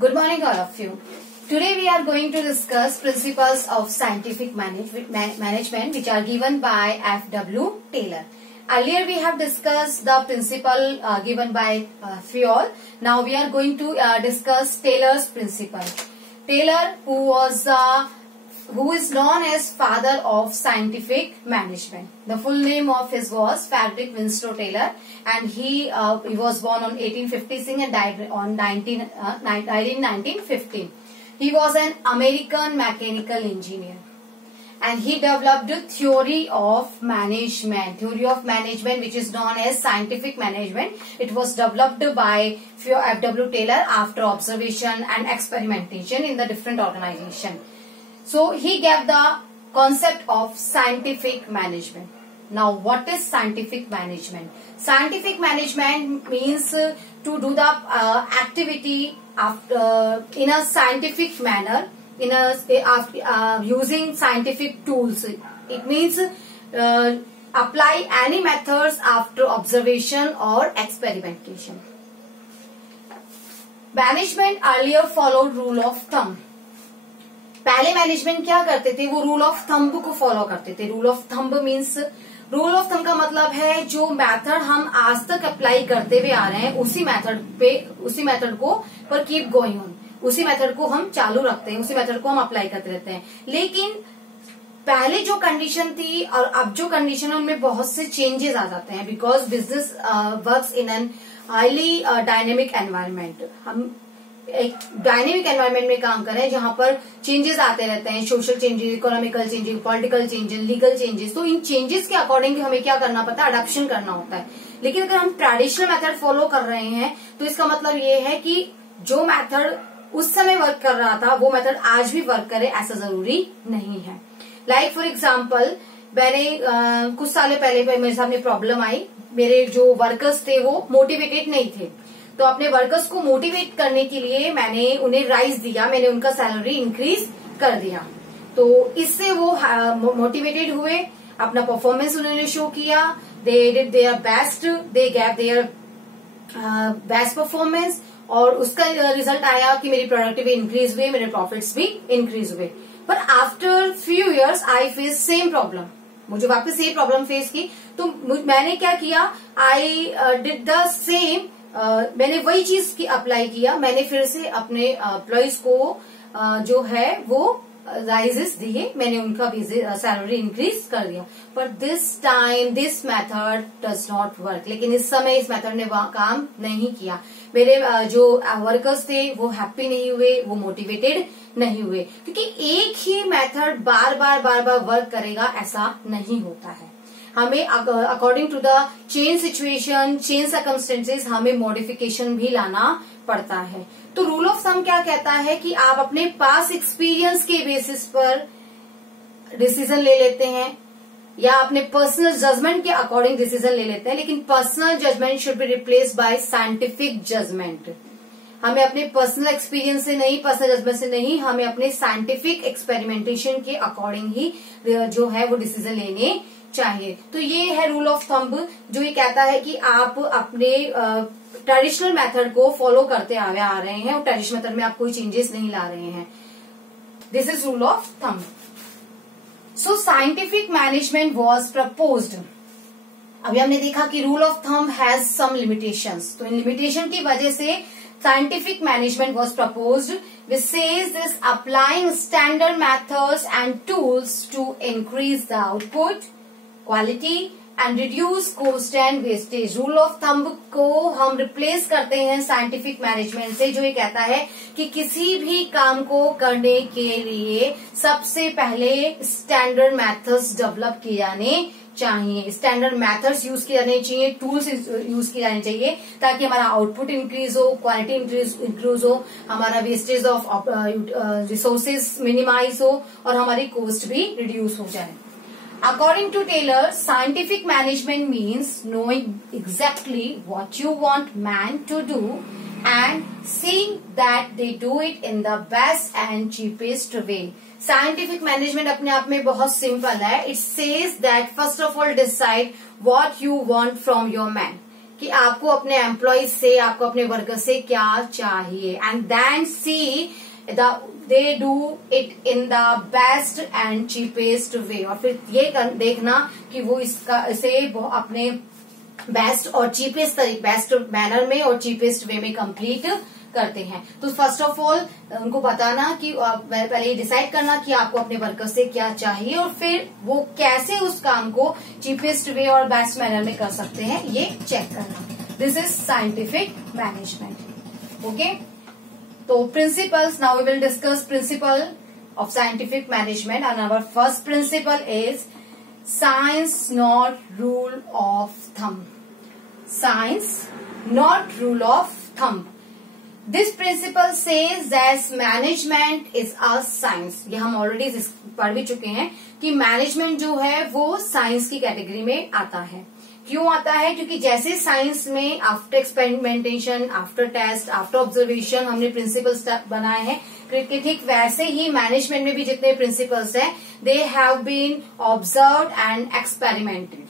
Good morning, all of you. Today we are going to discuss principles of scientific management which are given by F.W. Taylor. Earlier we have discussed the principle given by Fayol. Now we are going to discuss Taylor's principle. Taylor, who is known as father of scientific management. The full name of his was Frederick Winslow Taylor, and he was born on 1856 and died in 1915. He was an American mechanical engineer, and he developed a theory of management which is known as scientific management. It was developed by F.W. Taylor after observation and experimentation in the different organizations. So he gave the concept of scientific management. Now what is scientific management? Scientific management means to do the activity in a scientific manner, using scientific tools. It means apply any methods after observation or experimentation. Management earlier followed rule of thumb. पहले management क्या करते थे, वो rule of thumb को follow करते थे. Rule of thumb means, rule of thumb का मतलब है जो मेथड हम आज तक अप्लाई करते हुए आ रहे हैं उसी मेथड को पर कीप गोइंग ऑन, उसी मेथड को हम चालू रखते हैं, उसी मेथड को हम अप्लाई करते रहते हैं. लेकिन पहले जो कंडीशन थी और अब जो कंडीशन है उनमें बहुत से चेंजेस आ जाते हैं, because business works in an highly dynamic environment. हम एक डायनेमिक एनवायरनमेंट में काम कर रहे हैं जहां पर चेंजेस आते रहते हैं, social changes, economical changes, political changes, legal changes. तो इन चेंजेस के अकॉर्डिंग हमें क्या करना पड़ता है, अडॉप्शन करना होता है. लेकिन अगर हम ट्रेडिशनल मेथड फॉलो कर रहे हैं तो इसका मतलब ये है कि जो मेथड उस समय वर्क कर रहा था वो मेथड आज भी वर्क करे, ऐसा जरूरी नहीं है. लाइक फॉर एग्जाम्पल, मैंने कुछ साल पहले मेरे सामने प्रॉब्लम आई. मेरे जो वर्कर्स थे वो मोटिवेटेड नहीं थे, तो अपने वर्कर्स को मोटिवेट करने के लिए मैंने उन्हें राइज दिया, मैंने उनका सैलरी इंक्रीज कर दिया. तो इससे वो मोटिवेटेड हुए, अपना परफॉर्मेंस उन्होंने शो किया. They did their best, they gave their best performance, और उसका रिजल्ट आया कि मेरी प्रोडक्टिविटी इंक्रीज हुई, मेरे प्रॉफिट्स भी इंक्रीज हुए. पर after few years I face same problem. मुझे वापस ये प्रॉब्लम फेस की, तो मैंने क्या किया, आई डिड द सेम. मैंने वही चीज की अप्लाई किया. मैंने फिर से अपने एम्प्लॉइज को जो है वो राइजेस दिए, मैंने उनका सैलरी इंक्रीज कर दिया. पर this time this method does not work. लेकिन इस समय इस मेथड ने काम नहीं किया. मेरे जो वर्कर्स थे वो हैप्पी नहीं हुए, वो मोटिवेटेड नहीं हुए, क्योंकि एक ही मेथड बार बार वर्क करेगा ऐसा नहीं होता है. हमें according to the change situation, change circumstances, हमें मॉडिफिकेशन भी लाना पड़ता है. तो रूल ऑफ थंब क्या कहता है कि आप अपने पास एक्सपीरियंस के बेसिस पर डिसीजन ले लेते हैं या अपने पर्सनल जजमेंट के अकॉर्डिंग डिसीजन ले लेते हैं, लेकिन personal judgement should be replaced by scientific judgement. हमें अपने पर्सनल एक्सपीरियंस से नहीं, पर्सनल जजमेंट से नहीं, हमें अपने साइंटिफिक एक्सपेरिमेंटेशन के अकॉर्डिंग ही जो है वो डिसीजन लेने चाहिए. तो ये है रूल ऑफ थंब, जो ये कहता है कि आप अपने ट्रेडिशनल मेथड को फॉलो करते आ रहे हैं और ट्रेडिशनल मेथड में आप कोई चेंजेस नहीं ला रहे हैं. This is rule of thumb. So scientific management was proposed. अभी हमने देखा कि rule of thumb has some limitations, तो इन लिमिटेशन की वजह से scientific management was proposed, which says this applying standard methods and tools to increase the output, quality and reduce cost and wastage. Rule of thumb को हम replace करते हैं scientific management से, जो ये कहता है कि किसी भी काम को करने के लिए सबसे पहले स्टैंडर्ड मेथड्स डेवलप किए जाने चाहिए, स्टैंडर्ड मेथड्स यूज किए जाने चाहिए, टूल्स यूज किए जाने चाहिए, ताकि हमारा आउटपुट इंक्रीज हो, क्वालिटी इंक्रीज हो, हमारा वेस्टेज ऑफ रिसोर्सेज मिनिमाइज हो और हमारी कॉस्ट भी रिड्यूस हो जाए. According to Taylor, scientific management means knowing exactly what you want man to do and seeing that they do it in the best and cheapest way. Scientific management अपने आप में बहुत सिंपल है. It says that first of all decide what you want from your man. कि आपको अपने employees से, आपको अपने वर्कर से क्या चाहिए, and then see they do it in the best and cheapest way. और फिर ये देखना कि वो इसे वो अपने बेस्ट और चीपेस्ट तरीके, बेस्ट मैनर में और चीपेस्ट वे में कंप्लीट करते हैं। तो फर्स्ट ऑफ ऑल उनको बताना कि पहले डिसाइड करना कि आपको अपने वर्कर से क्या चाहिए, और फिर वो कैसे उस काम को चीपेस्ट वे और बेस्ट मैनर में कर सकते हैं, ये चेक करना। This is scientific management. Okay, तो principles, now we will discuss principle of scientific management, and our first principle is science not rule of thumb. Science not rule of thumb. This principle says that management is a science। ये हम already पढ़ भी चुके हैं कि management जो है वो साइंस की कैटेगरी में आता है। क्यों आता है? क्योंकि जैसे साइंस में after experimentation, after test, after observation हमने प्रिंसिपल्स बनाए हैं, ठीक वैसे ही मैनेजमेंट में भी जितने प्रिंसिपल्स हैं they have been observed and experimented.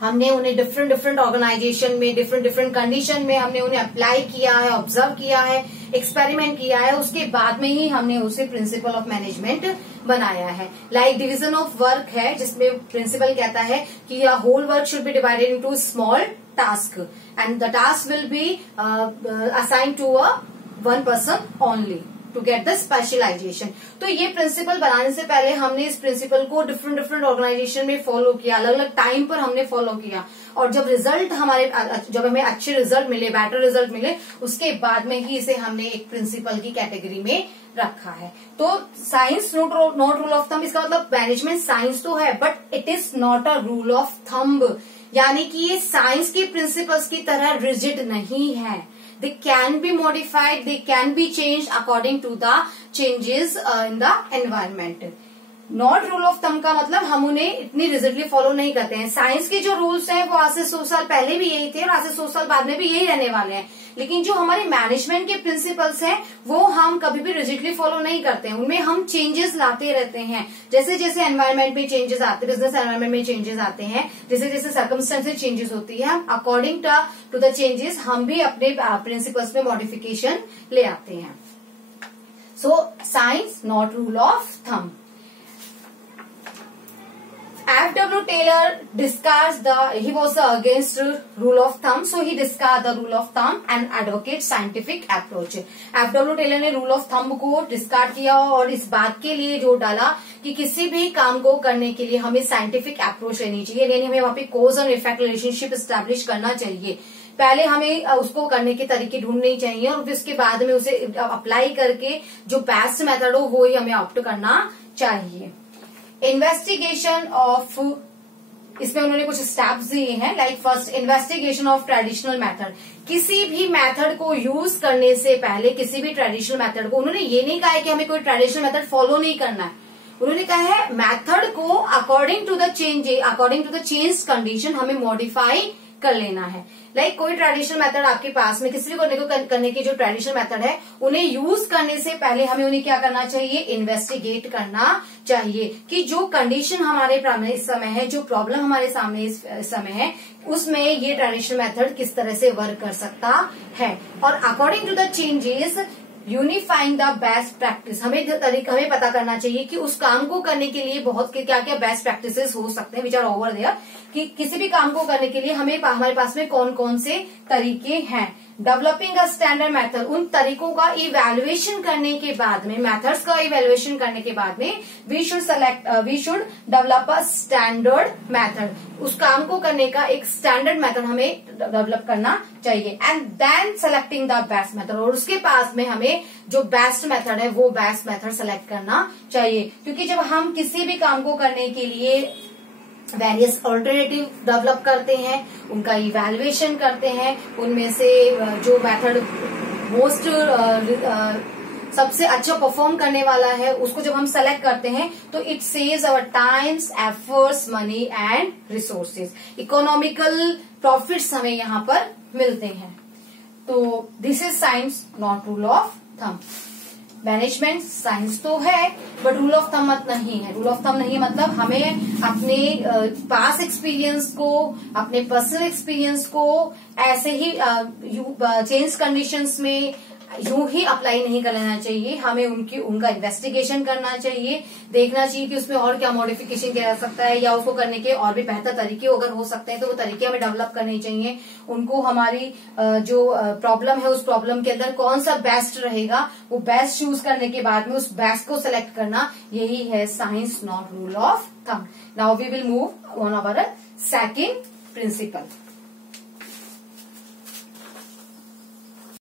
हमने उन्हें डिफरेंट डिफरेंट ऑर्गेनाइजेशन में, डिफरेंट डिफरेंट कंडीशन में हमने उन्हें अप्लाई किया है, ऑब्जर्व किया है, एक्सपेरिमेंट किया है, उसके बाद में ही हमने उसे प्रिंसिपल ऑफ मैनेजमेंट बनाया है। लाइक डिवीजन ऑफ वर्क है, जिसमें प्रिंसिपल कहता है कि whole work should be divided into small task and the task will be assign to one person only to get the specialisation. तो ये प्रिंसिपल बनाने से पहले हमने इस प्रिंसिपल को डिफरेंट डिफरेंट ऑर्गेनाइजेशन में फॉलो किया, अलग अलग टाइम पर हमने फॉलो किया, और जब हमें अच्छे रिजल्ट मिले, बेटर रिजल्ट मिले, उसके बाद में ही इसे हमने एक प्रिंसिपल की कैटेगरी में रखा है। तो science not rule of thumb, इसका मतलब मैनेजमेंट साइंस तो है but it is not a rule of thumb, यानी कि ये साइंस के प्रिंसिपल्स की तरह रिजिड नहीं है। They can be modified, they can be changed according to the changes in the environment. Not rule of thumb का मतलब हम उन्हें इतनी रिजिडली फॉलो नहीं करते हैं। साइंस के जो रूल्स हैं वो आज से 100 साल पहले भी यही थे और आज से 100 साल बाद में भी यही रहने वाले हैं, लेकिन जो हमारे मैनेजमेंट के प्रिंसिपल्स हैं वो हम कभी भी रिजिडली फॉलो नहीं करते हैं, उनमें हम चेंजेस लाते रहते हैं। जैसे जैसे एनवायरमेंट में चेंजेस आते हैं, बिजनेस एनवायरमेंट में चेंजेस आते हैं, जैसे जैसे सर्कमस्टेंसेस चेंजेस होती है, हम अकॉर्डिंग टू द चेंजेस हम भी अपने प्रिंसिपल्स में मॉडिफिकेशन ले आते हैं। So science not rule of thumb. F.W. Taylor discards he was against rule of thumb, so he discards the rule of thumb and advocates scientific approach. F.W. Taylor ने rule of thumb को discard किया और इस बात के लिए जोर डाला कि किसी भी काम को करने के लिए हमें साइंटिफिक अप्रोच लेनी चाहिए, यानी हमें वहां पे कोज और इफेक्ट रिलेशनशिप एस्टैब्लिश करना चाहिए। पहले हमें उसको करने के तरीके ढूंढने चाहिए और फिर उसके बाद में उसे अप्लाई करके जो बेस्ट मेथड हो वो ही हमें ऑप्ट करना चाहिए। इन्वेस्टिगेशन ऑफ, इसमें उन्होंने कुछ स्टेप्स दिए हैं, like first investigation of traditional method. किसी भी मेथड को यूज करने से पहले, किसी भी ट्रेडिशनल मेथड को, उन्होंने ये नहीं कहा है कि हमें कोई ट्रेडिशनल मेथड फॉलो नहीं करना है, उन्होंने कहा है मेथड को according to the change condition हमें मॉडिफाई कर लेना है। लाइक कोई ट्रेडिशनल मेथड आपके पास में, किसी भी करने की जो ट्रेडिशनल मेथड है उन्हें यूज करने से पहले हमें उन्हें क्या करना चाहिए, इन्वेस्टिगेट करना चाहिए कि जो कंडीशन हमारे सामने इस समय है, जो प्रॉब्लम हमारे सामने इस समय है, उसमें ये ट्रेडिशनल मेथड किस तरह से वर्क कर सकता है। और according to the changes unifying the best practice, हमें पता करना चाहिए कि उस काम को करने के लिए बहुत क्या क्या बेस्ट प्रैक्टिसेस हो सकते हैं, विच आर ओवर देयर, कि किसी भी काम को करने के लिए हमारे पास में कौन कौन से तरीके हैं। डेवलपिंग अ स्टैंडर्ड मेथड, उन तरीकों का इवेल्युएशन करने के बाद में, मेथड्स का इवेल्युएशन करने के बाद में we should develop a standard method, उस काम को करने का एक स्टैंडर्ड मेथड हमें डेवलप करना चाहिए। And then selecting the best method, और उसके पास में हमें जो बेस्ट मेथड है वो बेस्ट मेथड सेलेक्ट करना चाहिए, क्योंकि जब हम किसी भी काम को करने के लिए वेरियस ऑल्टरनेटिव डेवलप करते हैं, उनका इवैल्यूएशन करते हैं, उनमें से जो मेथड मोस्ट सबसे अच्छा परफॉर्म करने वाला है उसको जब हम सेलेक्ट करते हैं तो it saves our times, efforts, money and resources. Economical profits हमें यहाँ पर मिलते हैं। तो this is science not rule of thumb. Management science तो है बट रूल ऑफ थंब मत नहीं है। रूल ऑफ थंब नहीं मतलब हमें अपने पास एक्सपीरियंस को, अपने पर्सनल एक्सपीरियंस को ऐसे ही चेंज कंडीशंस में यूं ही अप्लाई नहीं कर लेना चाहिए। हमें उनका इन्वेस्टिगेशन करना चाहिए, देखना चाहिए कि उसमें और क्या मॉडिफिकेशन किया जा सकता है या उसको करने के और भी बेहतर तरीके अगर हो सकते हैं तो वो तरीके हमें डेवलप करने चाहिए। उनको हमारी जो प्रॉब्लम है उस प्रॉब्लम के अंदर कौन सा बेस्ट रहेगा वो बेस्ट चूज करने के बाद में उस बेस्ट को सिलेक्ट करना, यही है science not rule of thumb. Now we will move on our second principal.